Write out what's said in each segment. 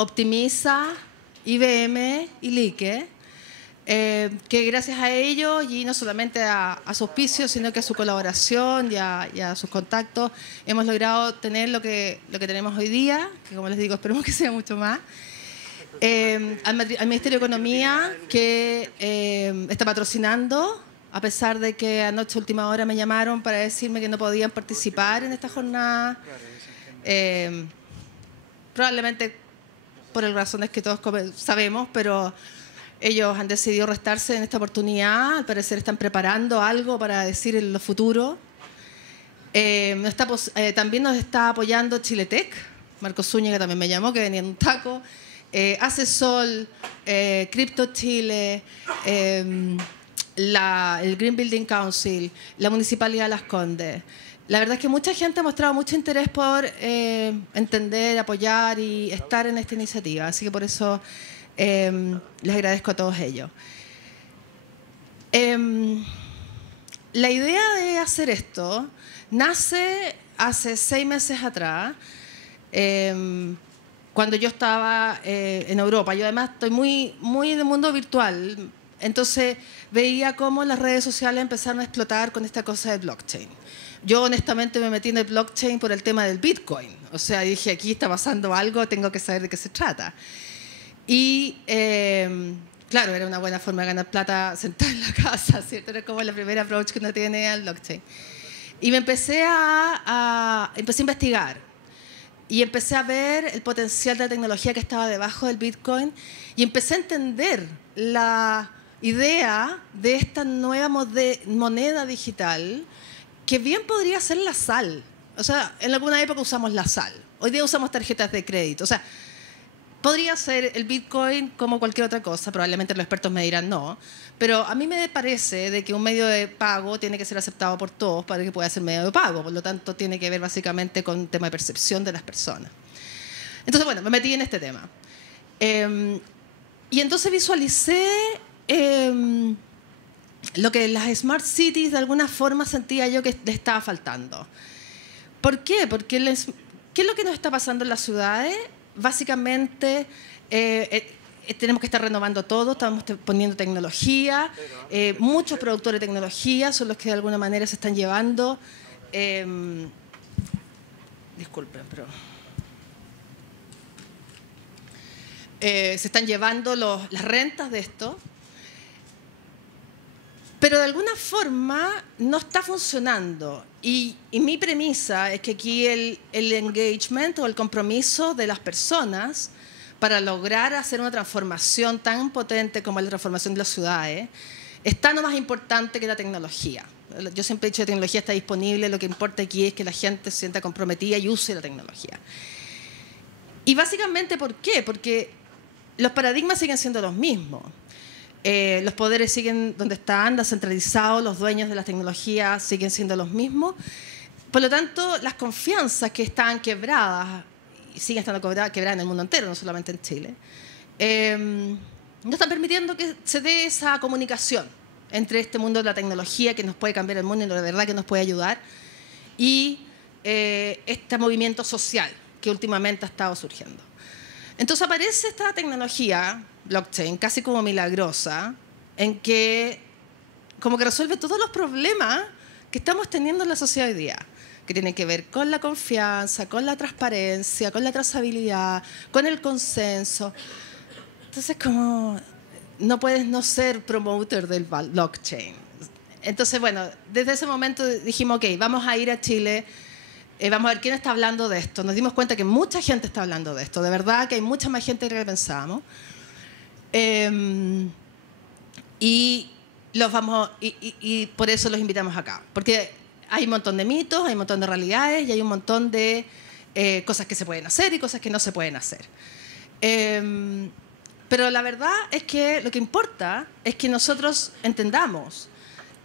optimiza IBM y Lique, que gracias a ellos, y no solamente a su auspicio, sino que a su colaboración y a sus contactos, hemos logrado tener lo que tenemos hoy día, que como les digo, esperemos que sea mucho más. Al Ministerio de Economía, que está patrocinando, a pesar de que anoche última hora me llamaron para decirme que no podían participar en esta jornada, probablemente por las razones que todos sabemos, pero ellos han decidido restarse en esta oportunidad. Al parecer están preparando algo para decir en lo futuro. También nos está apoyando Chiletec, Marco Zúñiga también me llamó, que venía en un taco, Acesol, Crypto Chile, el Green Building Council, la Municipalidad de Las Condes. La verdad es que mucha gente ha mostrado mucho interés por entender, apoyar y estar en esta iniciativa. Así que por eso les agradezco a todos ellos. La idea de hacer esto nace hace 6 meses atrás, cuando yo estaba en Europa. Yo además estoy muy en el mundo virtual, entonces veía cómo las redes sociales empezaron a explotar con esta cosa del blockchain. Yo honestamente me metí en el blockchain por el tema del Bitcoin. O sea, dije, aquí está pasando algo, tengo que saber de qué se trata. Y claro, era una buena forma de ganar plata sentada en la casa, ¿cierto? Era como la primera approach que uno tiene al blockchain. Y me empecé a investigar. Y empecé a ver el potencial de la tecnología que estaba debajo del Bitcoin. Y empecé a entender la idea de esta nueva moneda digital, que bien podría ser la sal. O sea, en alguna época usamos la sal. Hoy día usamos tarjetas de crédito. O sea, podría ser el Bitcoin como cualquier otra cosa. Probablemente los expertos me dirán no. Pero a mí me parece de que un medio de pago tiene que ser aceptado por todos para que pueda ser medio de pago. Por lo tanto, tiene que ver básicamente con un tema de percepción de las personas. Entonces, bueno, me metí en este tema. Y entonces visualicé lo que las Smart Cities de alguna forma sentía yo que le estaba faltando. ¿Por qué? Porque ¿qué es lo que nos está pasando en las ciudades? Básicamente, tenemos que estar renovando todo, estamos poniendo tecnología, muchos productores de tecnología son los que de alguna manera se están llevando, disculpen, pero se están llevando las rentas de esto, pero de alguna forma no está funcionando. Y mi premisa es que aquí el engagement o el compromiso de las personas para lograr hacer una transformación tan potente como la transformación de las ciudades es tan o más importante que la tecnología. Yo siempre he dicho que la tecnología está disponible, lo que importa aquí es que la gente se sienta comprometida y use la tecnología. Y básicamente, ¿por qué? Porque los paradigmas siguen siendo los mismos. Los poderes siguen donde están, descentralizados, los dueños de las tecnologías siguen siendo los mismos. Por lo tanto, las confianzas que están quebradas, y siguen estando quebradas en el mundo entero, no solamente en Chile, no están permitiendo que se dé esa comunicación entre este mundo de la tecnología que nos puede cambiar el mundo y de verdad que nos puede ayudar, y este movimiento social que últimamente ha estado surgiendo. Entonces aparece esta tecnología, blockchain, casi como milagrosa, en que como que resuelve todos los problemas que estamos teniendo en la sociedad hoy día, que tienen que ver con la confianza, con la transparencia, con la trazabilidad, con el consenso. Entonces, como no puedes no ser promoter del blockchain. Entonces, bueno, desde ese momento dijimos, ok, vamos a ir a Chile, vamos a ver quién está hablando de esto. Nos dimos cuenta que mucha gente está hablando de esto, de verdad que hay mucha más gente de lo que pensábamos. Y por eso los invitamos acá, porque hay un montón de mitos, hay un montón de realidades y hay un montón de cosas que se pueden hacer y cosas que no se pueden hacer. Pero la verdad es que lo que importa es que nosotros entendamos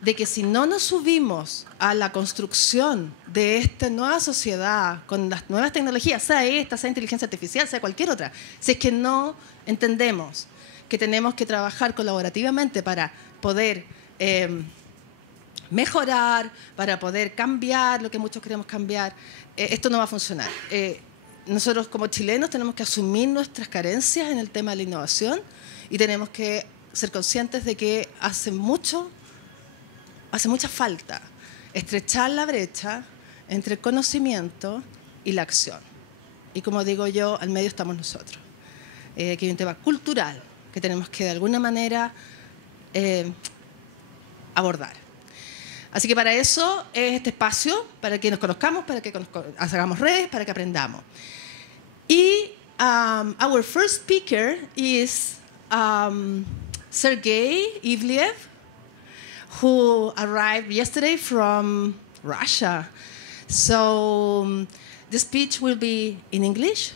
de que si no nos subimos a la construcción de esta nueva sociedad con las nuevas tecnologías, sea esta, sea inteligencia artificial, sea cualquier otra, si es que no entendemos que tenemos que trabajar colaborativamente para poder mejorar, para poder cambiar lo que muchos queremos cambiar, esto no va a funcionar. nosotros como chilenos tenemos que asumir nuestras carencias en el tema de la innovación y tenemos que ser conscientes de que hace mucha falta estrechar la brecha entre el conocimiento y la acción. Y como digo yo, al medio estamos nosotros. Que hay un tema cultural que tenemos que de alguna manera abordar. Así que para eso es este espacio, para que nos conozcamos, para que hagamos redes, para que aprendamos. Y our first speaker is Sergey Ivliev, who arrived yesterday from Russia. So the speech will be in English,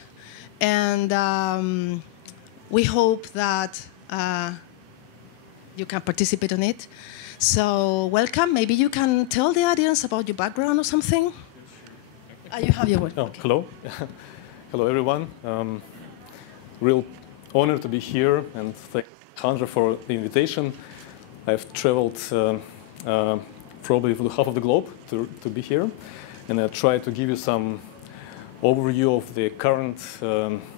and we hope that you can participate on it. So welcome. Maybe you can tell the audience about your background or something. You have your word. Oh, okay. Hello. Hello, everyone. Real honor to be here, and thank Chandra for the invitation. I've traveled probably for half of the globe to be here, and I try to give you some overview of the current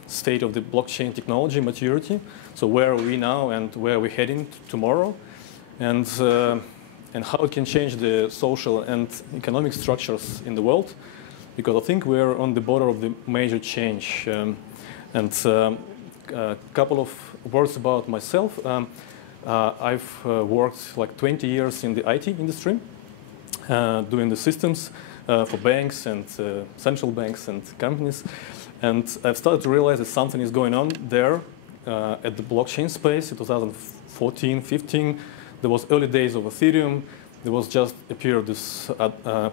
state of the blockchain technology maturity. So where are we now and where are we heading tomorrow, and how it can change the social and economic structures in the world, because I think we're on the border of the major change. A couple of words about myself. I've worked like 20 years in the IT industry, doing the systems for banks and central banks and companies. And I've started to realize that something is going on there at the blockchain space in 2014, 15. There was early days of Ethereum. There was just appeared this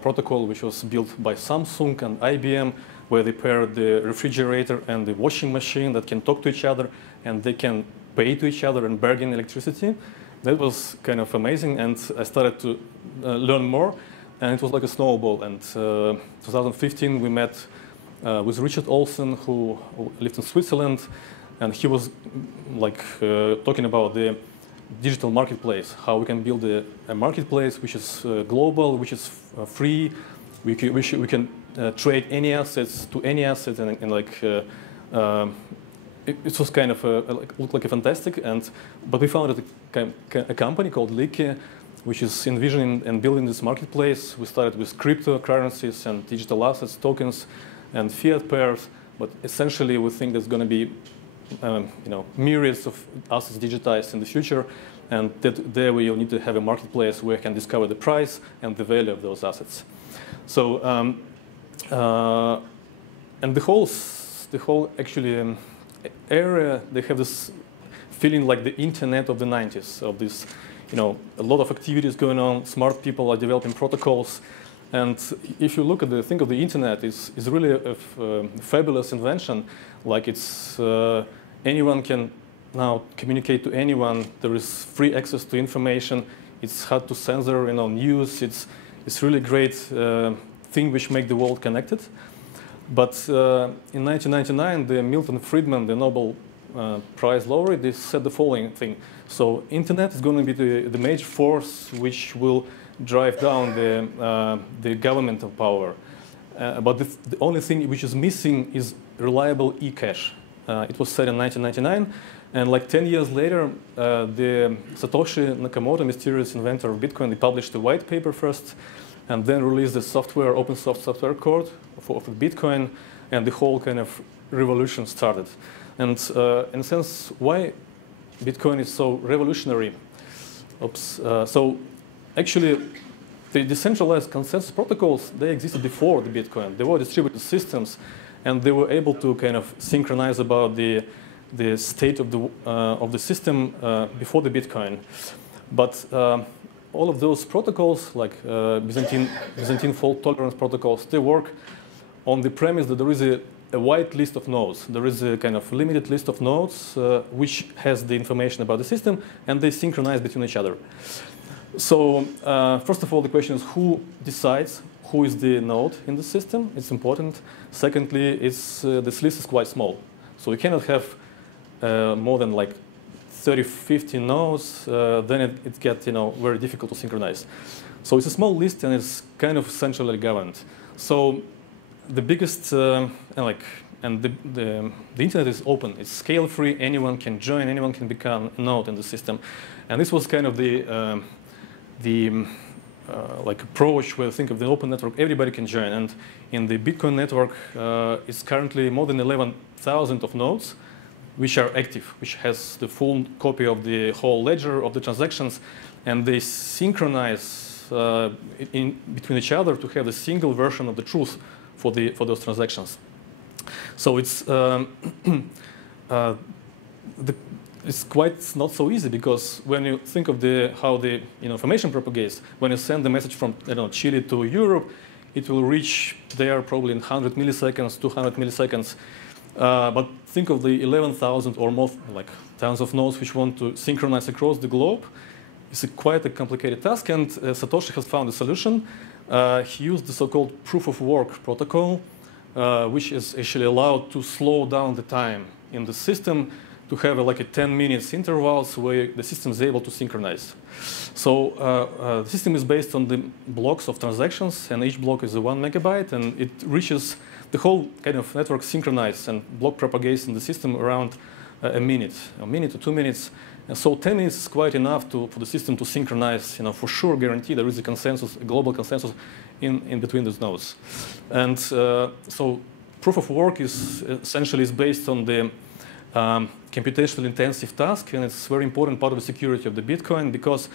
protocol which was built by Samsung and IBM, where they paired the refrigerator and the washing machine that can talk to each other, and they can pay to each other and bargain electricity. That was kind of amazing, and I started to learn more, and it was like a snowball. And 2015 we met with Richard Olsen, who lived in Switzerland, and he was like talking about the digital marketplace, how we can build a marketplace which is global, which is free. We can trade any assets to any asset, and like it was kind of looked like a fantastic. But we founded a company called Like, which is envisioning and building this marketplace. We started with cryptocurrencies and digital assets, tokens, and fiat pairs. But essentially, we think there's going to be myriads of assets digitized in the future, and that there we need to have a marketplace where you can discover the price and the value of those assets. So, and the whole actually area, they have this feeling like the internet of the 90s, of this, a lot of activities going on, smart people are developing protocols. And if you look at think of the internet, it's really a fabulous invention. Like it's, anyone can now communicate to anyone. There is free access to information. It's hard to censor, news. It's really great thing which make the world connected. But in 1999, the Milton Friedman, the Nobel Prize laureate, they said the following thing. So internet is going to be the major force which will drive down the governmental power. But the only thing which is missing is reliable e-cash. It was said in 1999, and like 10 years later, the Satoshi Nakamoto, mysterious inventor of Bitcoin, he published a white paper first, and then released the software, open source software code for Bitcoin, and the whole kind of revolution started. And in a sense, why Bitcoin is so revolutionary? So actually, the decentralized consensus protocols, they existed before the Bitcoin. They were distributed systems, and they were able to kind of synchronize about the state of the system before the Bitcoin. But all of those protocols, like Byzantine fault tolerance protocols, they work on the premise that there is a wide list of nodes. There is a kind of limited list of nodes which has the information about the system, and they synchronize between each other. So first of all, the question is who decides who is the node in the system? It's important. Secondly, this list is quite small. So you cannot have more than like 30, 50 nodes, then it gets very difficult to synchronize. So it's a small list, and it's kind of centrally governed. So the biggest And the internet is open. It's scale-free. Anyone can join. Anyone can become a node in the system. And this was kind of the like approach where think of the open network. Everybody can join. And in the Bitcoin network, it's currently more than 11,000 of nodes, which are active, which has the full copy of the whole ledger of the transactions, and they synchronize between each other to have a single version of the truth for those transactions. So it's it's quite not so easy, because when you think of how the information propagates, when you send the message from Chile to Europe, it will reach there probably in 100 milliseconds, 200 milliseconds. But think of the 11,000 or more, like thousands of nodes which want to synchronize across the globe. It's quite a complicated task, and Satoshi has found a solution. He used the so-called proof-of-work protocol, which is actually allowed to slow down the time in the system to have like a 10 minutes intervals where the system is able to synchronize. So the system is based on the blocks of transactions, and each block is a 1 megabyte, and it reaches the whole kind of network synchronized, and block propagates in the system around a minute to 2 minutes. And so 10 minutes is quite enough for the system to synchronize, for sure guarantee there is a consensus, a global consensus in between those nodes. And so proof of work is essentially based on the computationally intensive task, and it's a very important part of the security of the Bitcoin, because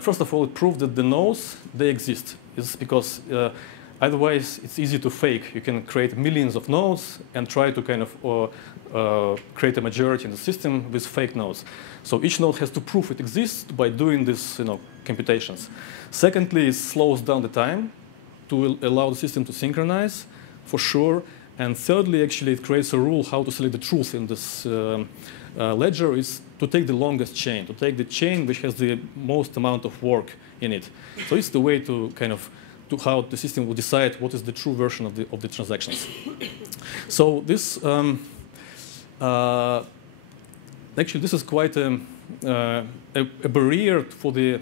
first of all, it proved that the nodes, they exist. It's because otherwise it's easy to fake. You can create millions of nodes and try to kind of create a majority in the system with fake nodes. So each node has to prove it exists by doing these computations. Secondly, it slows down the time to allow the system to synchronize, for sure. And thirdly, actually, it creates a rule how to select the truth in this ledger is to take the longest chain, to take the chain which has the most amount of work in it. So it's the way to kind of how the system will decide what is the true version of the transactions. So this actually this is quite a barrier for the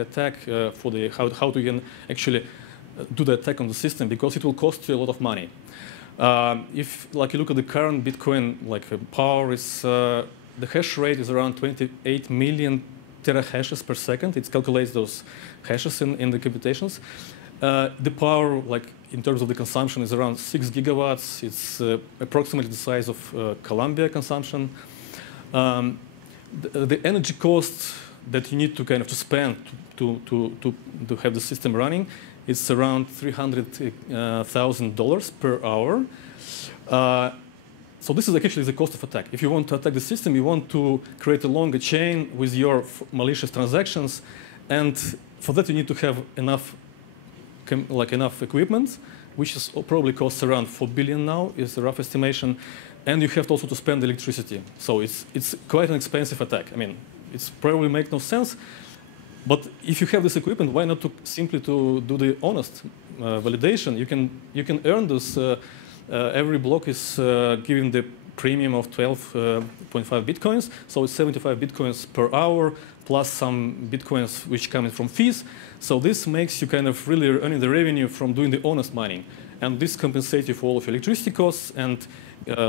attack, how to even actually do the attack on the system, because it will cost you a lot of money. If you look at the current Bitcoin power, is the hash rate is around 28 million terahashes per second. It calculates those hashes in the computations. The power, in terms of the consumption, is around 6 gigawatts. It's approximately the size of Colombia consumption. The energy cost that you need to kind of spend to have the system running, it's around $300,000 per hour. So this is actually the cost of attack. If you want to attack the system, you want to create a longer chain with your malicious transactions, and for that you need to have enough equipment, which is probably costs around 4 billion now, is the rough estimation, and you have to also to spend electricity. So it's quite an expensive attack. I mean, it's probably make no sense. But if you have this equipment, why not simply to do the honest validation? You can earn this. Every block is giving the premium of 12.5 bitcoins, so it's 75 bitcoins per hour plus some bitcoins which come from fees. So this makes you kind of really earning the revenue from doing the honest mining, and this compensates you for all of your electricity costs, and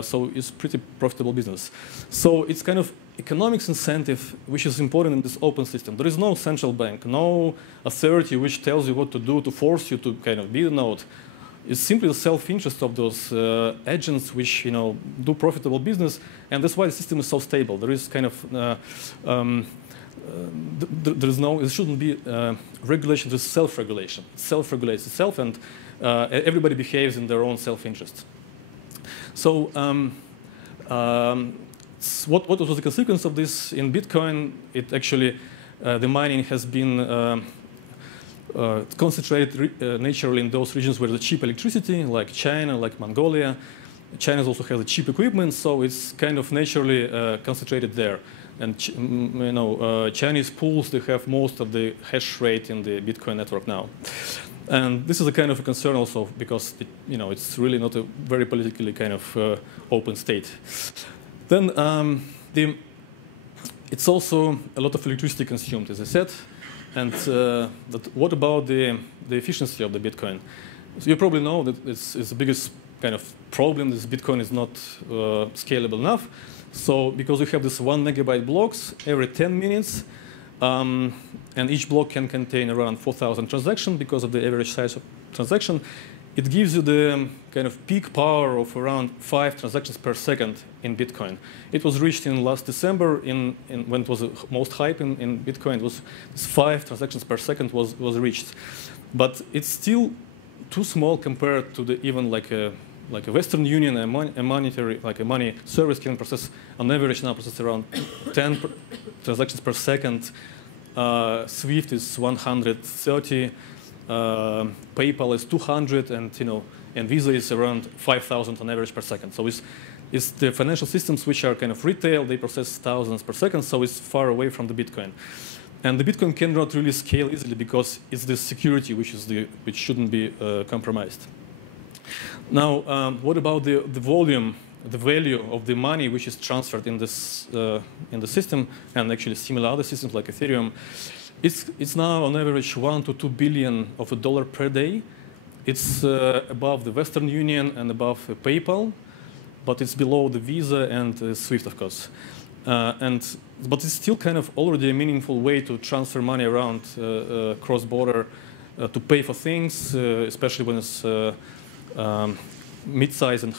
so it's pretty profitable business. So it's kind of economics incentive, which is important in this open system. There is no central bank, no authority which tells you what to do to force you to kind of be the node. It's simply the self-interest of those agents which do profitable business, and that's why the system is so stable. There is kind of there shouldn't be regulation. There's self-regulation. It self-regulates itself, and everybody behaves in their own self-interest. So what was the consequence of this in Bitcoin? It actually the mining has been concentrated naturally in those regions where there's cheap electricity, like China, like Mongolia. China also has cheap equipment, so it's kind of naturally concentrated there. And Chinese pools, they have most of the hash rate in the Bitcoin network now. And this is a kind of a concern also, because it's really not a very politically kind of open state. Then it's also a lot of electricity consumed, as I said. And what about the efficiency of the Bitcoin? So you probably know that it's the biggest kind of problem. This Bitcoin is not scalable enough. So because we have this 1 megabyte blocks every 10 minutes, and each block can contain around 4,000 transactions because of the average size of transaction, it gives you the kind of peak power of around 5 transactions per second in Bitcoin. It was reached in last December when it was the most hype in Bitcoin. It was 5 transactions per second was reached. But it's still too small compared to the even like a Western Union, a money service can process on average now process around 10 transactions per second. Swift is 130. PayPal is 200, and Visa is around 5,000 on average per second. So it's the financial systems which are kind of retail. They process thousands per second, so it's far away from the Bitcoin. And the Bitcoin cannot really scale easily because it's the security which shouldn't be compromised. Now, what about the volume, the value of the money which is transferred in this in the system, and actually similar other systems like Ethereum? It's now on average $1 to $2 billion per day. It's above the Western Union and above PayPal, but it's below the Visa and Swift, of course. But it's still kind of already a meaningful way to transfer money around cross-border to pay for things, especially when it's mid-size and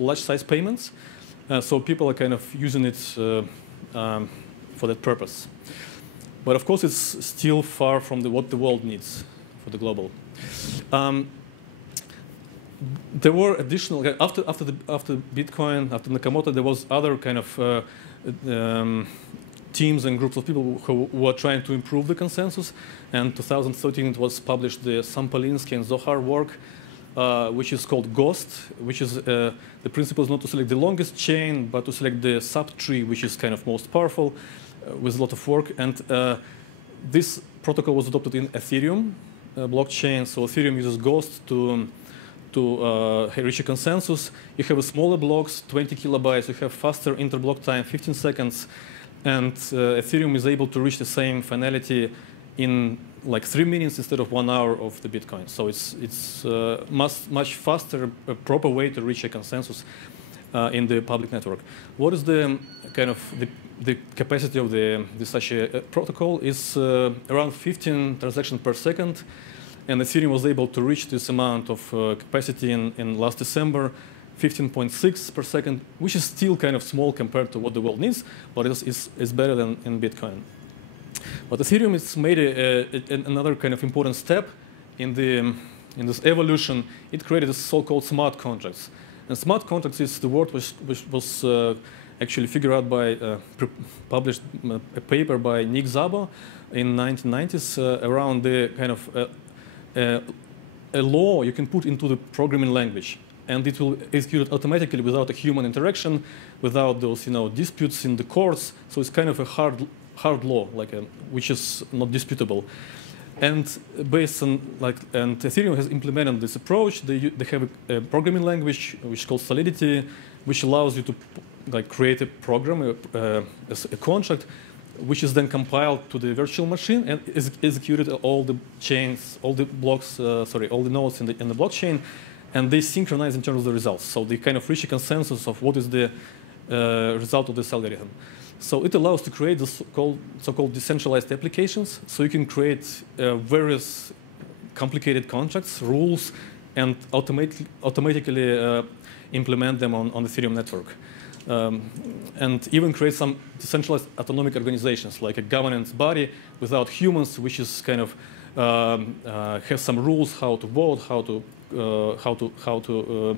large-size payments. So people are kind of using it for that purpose. But of course, it's still far from what the world needs for the global. There were additional after Bitcoin, after Nakamoto, there was other kind of teams and groups of people who were trying to improve the consensus. And 2013, it was published the Sampolinsky and Zohar work, which is called GHOST, which is the principle is not to select the longest chain, but to select the subtree, which is kind of most powerful, with a lot of work. And this protocol was adopted in Ethereum blockchain. So Ethereum uses GHOST to reach a consensus. You have smaller blocks, 20 kilobytes. You have faster interblock time, 15 seconds. And Ethereum is able to reach the same finality in like 3 minutes instead of 1 hour of the Bitcoin. So it's much faster, a proper way to reach a consensus in the public network. What is the kind of the capacity of such a protocol is around 15 transactions per second. And Ethereum was able to reach this amount of capacity in last December, 15.6 per second, which is still kind of small compared to what the world needs, but it's better than in Bitcoin. But Ethereum has made another kind of important step in this evolution. It created so-called smart contracts. And smart contracts is the word which was actually figured out by, published a paper by Nick Szabo in 1990s around the kind of a law you can put into the programming language, and it will execute it automatically without a human interaction, without those disputes in the courts. So it's kind of a hard law, which is not disputable. And based on and Ethereum has implemented this approach. They have a programming language which is called Solidity, which allows you to create a program, a contract, which is then compiled to the virtual machine and is executed all the chains, all the blocks, all the nodes in the blockchain, and they synchronize in terms of the results. So they kind of reach a consensus of what is the result of this algorithm. So it allows to create the so-called decentralized applications. So you can create various complicated contracts, rules, and automatically implement them on the Ethereum network. And even create some decentralized autonomic organizations, like a governance body without humans, which is kind of has some rules how to vote, how to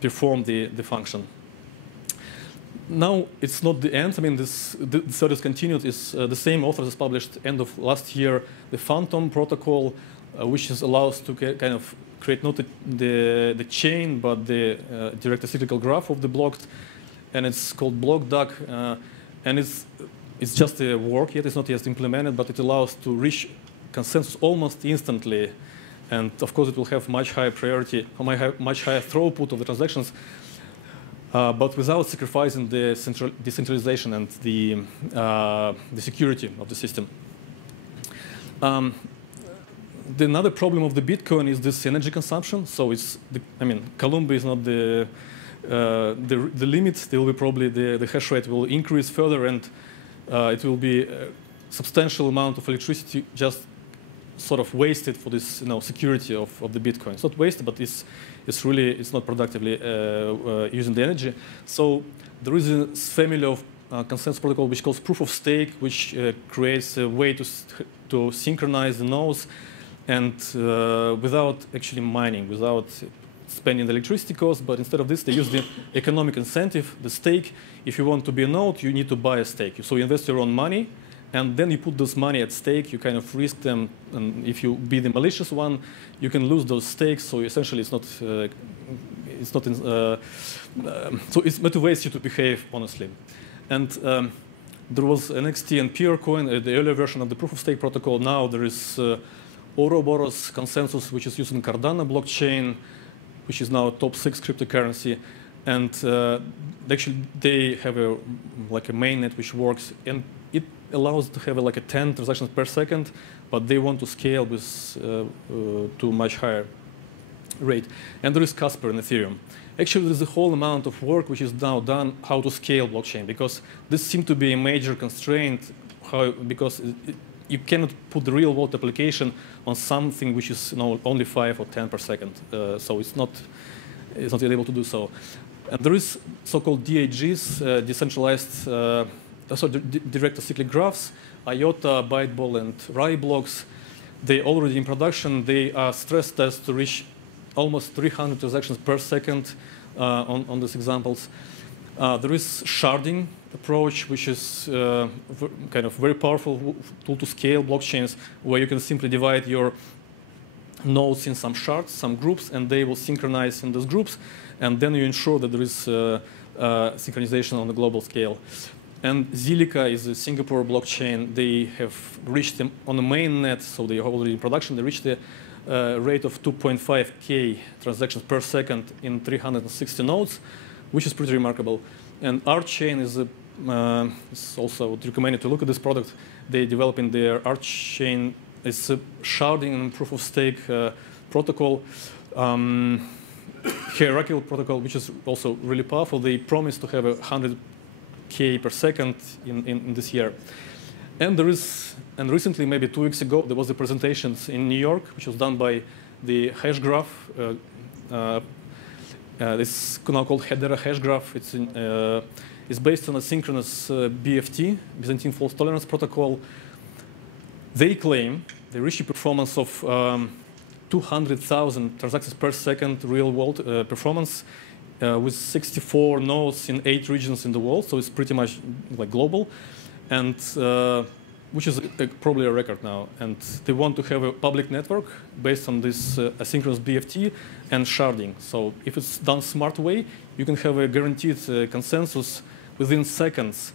perform the function. Now it's not the end. I mean, the thread is continued. Is the same authors published end of last year the Phantom protocol, which allows to kind of create not the chain, but the direct acyclical graph of the blocks, and it's called BlockDuck, and it's just a work yet. It's not yet implemented, but it allows to reach consensus almost instantly, and of course it will have much higher priority, much higher throughput of the transactions, but without sacrificing the decentralization and the security of the system. another problem of the Bitcoin is this energy consumption. So it's, Columba is not the limit. There will be probably the hash rate will increase further, and it will be a substantial amount of electricity just sort of wasted for this security of the Bitcoin. It's not wasted, but it's not productively using the energy. So there is a family of consensus protocol which calls proof of stake, which creates a way to synchronize the nodes and without actually mining, without spending the electricity costs. But instead of this, they use the economic incentive, the stake. If you want to be a node, you need to buy a stake. So you invest your own money, and then you put this money at stake. You kind of risk them, and if you be the malicious one, you can lose those stakes. So essentially, so it motivates you to behave honestly. And there was an XT and PR coin, the earlier version of the proof of stake protocol. Now there is Ouroboros consensus, which is using Cardano blockchain, which is now a top 6 cryptocurrency. And actually, they have a mainnet which works, and it allows to have a 10 transactions per second, but they want to scale with to much higher rate. And there is Casper in Ethereum. Actually, there's a whole amount of work which is now done how to scale blockchain, because this seems to be a major constraint, because you cannot put the real-world application on something which is only 5 or 10 per second. So it's not able to do so. And there is so-called DAGs, decentralized, direct acyclic graphs, IOTA, Byteball, and Rai blocks. They already in production. They are stress tested to reach almost 300 transactions per second on these examples. There is sharding approach, which is kind of very powerful tool to scale blockchains, where you can simply divide your nodes in some shards, some groups, and they will synchronize in those groups, and then you ensure that there is synchronization on the global scale. And Zilliqa is a Singapore blockchain. They have reached them on the mainnet, so they are already in production. They reached the rate of 2.5K transactions per second in 360 nodes, which is pretty remarkable. And ArchChain is also recommended to look at this product. They developing their ArchChain. It's a sharding and proof of stake protocol, hierarchical protocol, which is also really powerful. They promise to have 100K per second in this year. And recently, maybe 2 weeks ago, there was a presentation in New York, which was done by the hash graph. It's now called Hedera hash graph. It's based on a synchronous BFT, Byzantine fault tolerance protocol. They claim they reach a performance of 200,000 transactions per second real-world performance with 64 nodes in 8 regions in the world. So it's pretty much global. And which is probably a record now. And they want to have a public network based on this asynchronous BFT and sharding. So if it's done smart way, you can have a guaranteed consensus within seconds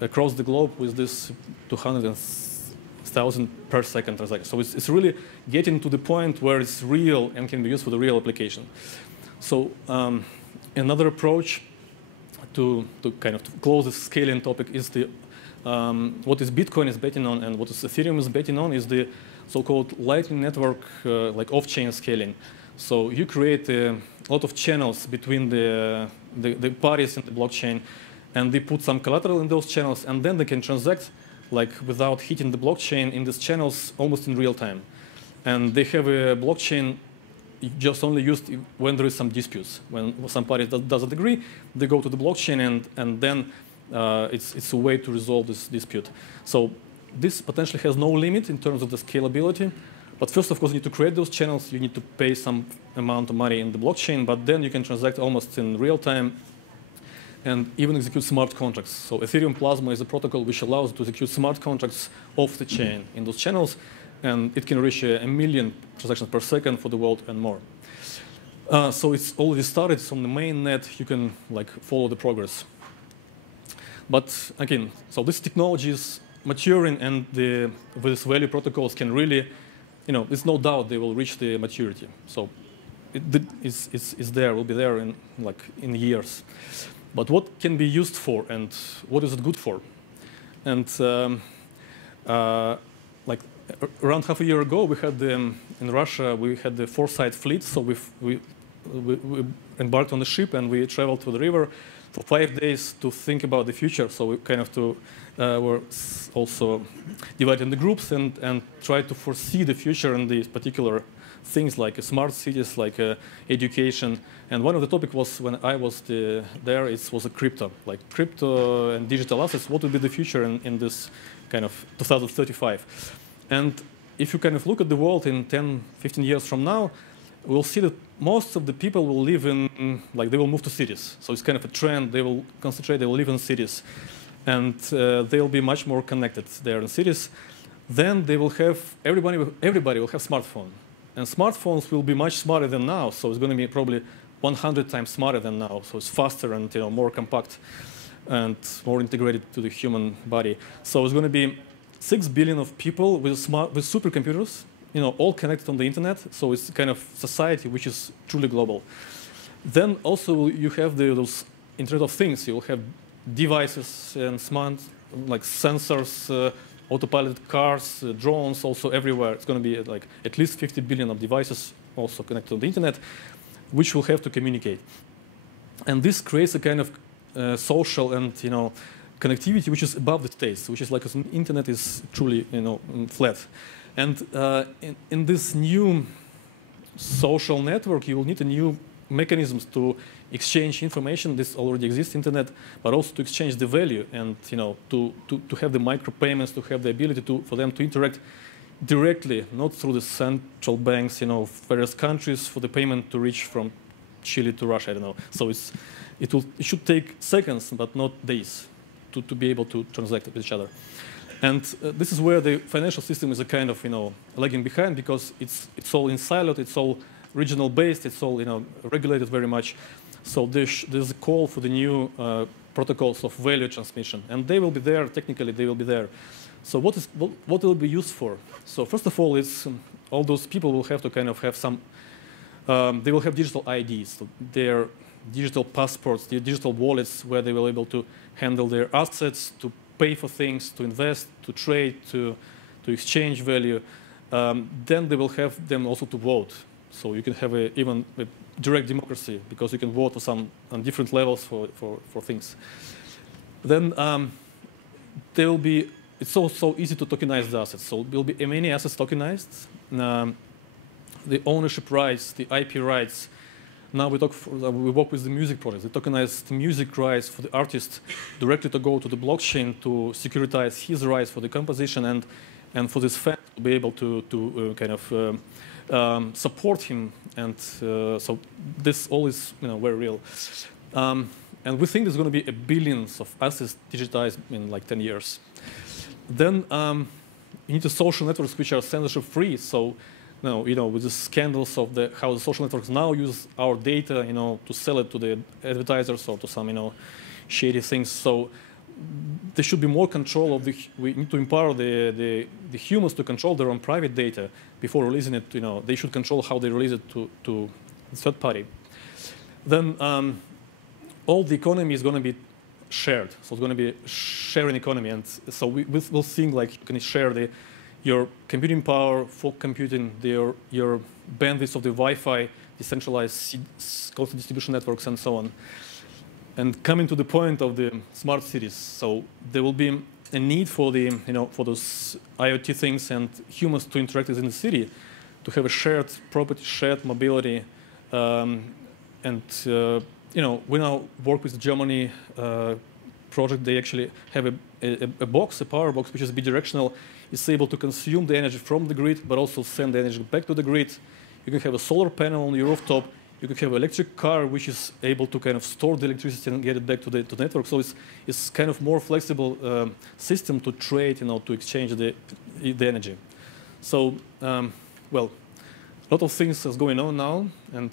across the globe with this 200,000 per second transaction. So it's really getting to the point where it's real and can be used for the real application. So another approach to kind of close this scaling topic is the what is Bitcoin is betting on and what is Ethereum is betting on is the so-called Lightning Network, like off-chain scaling. So you create a lot of channels between the parties in the blockchain, and they put some collateral in those channels, and then they can transact without hitting the blockchain in these channels almost in real time. And they have a blockchain just only used when there is some disputes. When some party doesn't agree, they go to the blockchain, and then it's a way to resolve this dispute. So this potentially has no limit in terms of the scalability. But first, of course, you need to create those channels. You need to pay some amount of money in the blockchain. But then you can transact almost in real time and even execute smart contracts. So Ethereum Plasma is a protocol which allows to execute smart contracts off the chain in those channels. And it can reach 1 million transactions per second for the world and more. So it's already started. It's on the main net. You can follow the progress. But again, so this technology is maturing, and these value protocols can really, there's no doubt they will reach the maturity. So it's there, will be there in years. But what can be used for, and what is it good for? And around half a year ago, we had in Russia, we had the foresight fleet. So we embarked on the ship and we traveled to the river for 5 days to think about the future. So we kind of were also divided into groups and tried to foresee the future in these particular things like smart cities, like education. And one of the topics was, when I was there, it was a crypto, like crypto and digital assets. What would be the future in this kind of 2035? And if you kind of look at the world in 10, 15 years from now, we'll see that most of the people will live in, like, they will move to cities. So it's kind of a trend. They will concentrate, they will live in cities. And they'll be much more connected there in cities. Then they will have, everybody will have smartphone. And smartphones will be much smarter than now. So it's going to be probably 100 times smarter than now. So it's faster and more compact and more integrated to the human body. So it's going to be 6 billion of people with supercomputers, all connected on the internet. So it's kind of society which is truly global. Then also you have those Internet of Things. You'll have devices and smart, like sensors, autopilot cars, drones, also everywhere. It's going to be like at least 50 billion of devices also connected to the internet, which will have to communicate. And this creates a kind of social and connectivity which is above the states, which is like the internet is truly flat. And in this new social network, you will need a new mechanisms to exchange information. This already exists, internet, but also to exchange the value and to have the micropayments, to have the ability for them to interact directly, not through the central banks, various countries for the payment to reach from Chile to Russia. I don't know. So it should take seconds, but not days, to be able to transact with each other. And this is where the financial system is a kind of lagging behind, because it's all in siloed, it's all regional based, it's all regulated very much. So there's a call for the new protocols of value transmission, and they will be there. Technically, they will be there. So what will be used for? So first of all, it's all those people will have to kind of have some. They will have digital IDs, so their digital passports, their digital wallets, where they will be able to handle their assets, to pay for things, to invest, to trade, to exchange value. Then they will have them also to vote. So you can have even a direct democracy, because you can vote on different levels for things. Then there will be. It's also easy to tokenize the assets. So there will be many assets tokenized. The ownership rights, the IP rights. Now we work with the music project. They tokenize the music rights for the artist directly to go to the blockchain to securitize his rights for the composition and for this fan to be able to kind of support him. And so this all is very real. And we think there's going to be billions of assets digitized in like 10 years. Then you need the social networks which are censorship free. So with the scandals of how the social networks now use our data, to sell it to the advertisers or to some, shady things. So there should be more control of we need to empower the humans to control their own private data before releasing it. They should control how they release it to the third party. Then all the economy is going to be shared. So it's going to be a sharing economy. And so we'll think like you can share your computing power, for computing, your bandwidth of the Wi-Fi, decentralized constant distribution networks, and so on. And coming to the point of the smart cities, so there will be a need for for those IoT things and humans to interact within the city, to have a shared property, shared mobility, and we now work with the Germany project. They actually have a box, a power box, which is bidirectional. It's able to consume the energy from the grid, but also send the energy back to the grid. You can have a solar panel on your rooftop. You can have an electric car, which is able to kind of store the electricity and get it back to the network. So it's kind of more flexible system to trade, to exchange the energy. So, well, a lot of things is going on now, and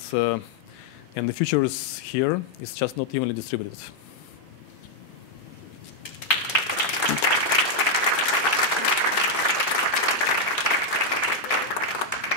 the future is here. It's just not evenly distributed.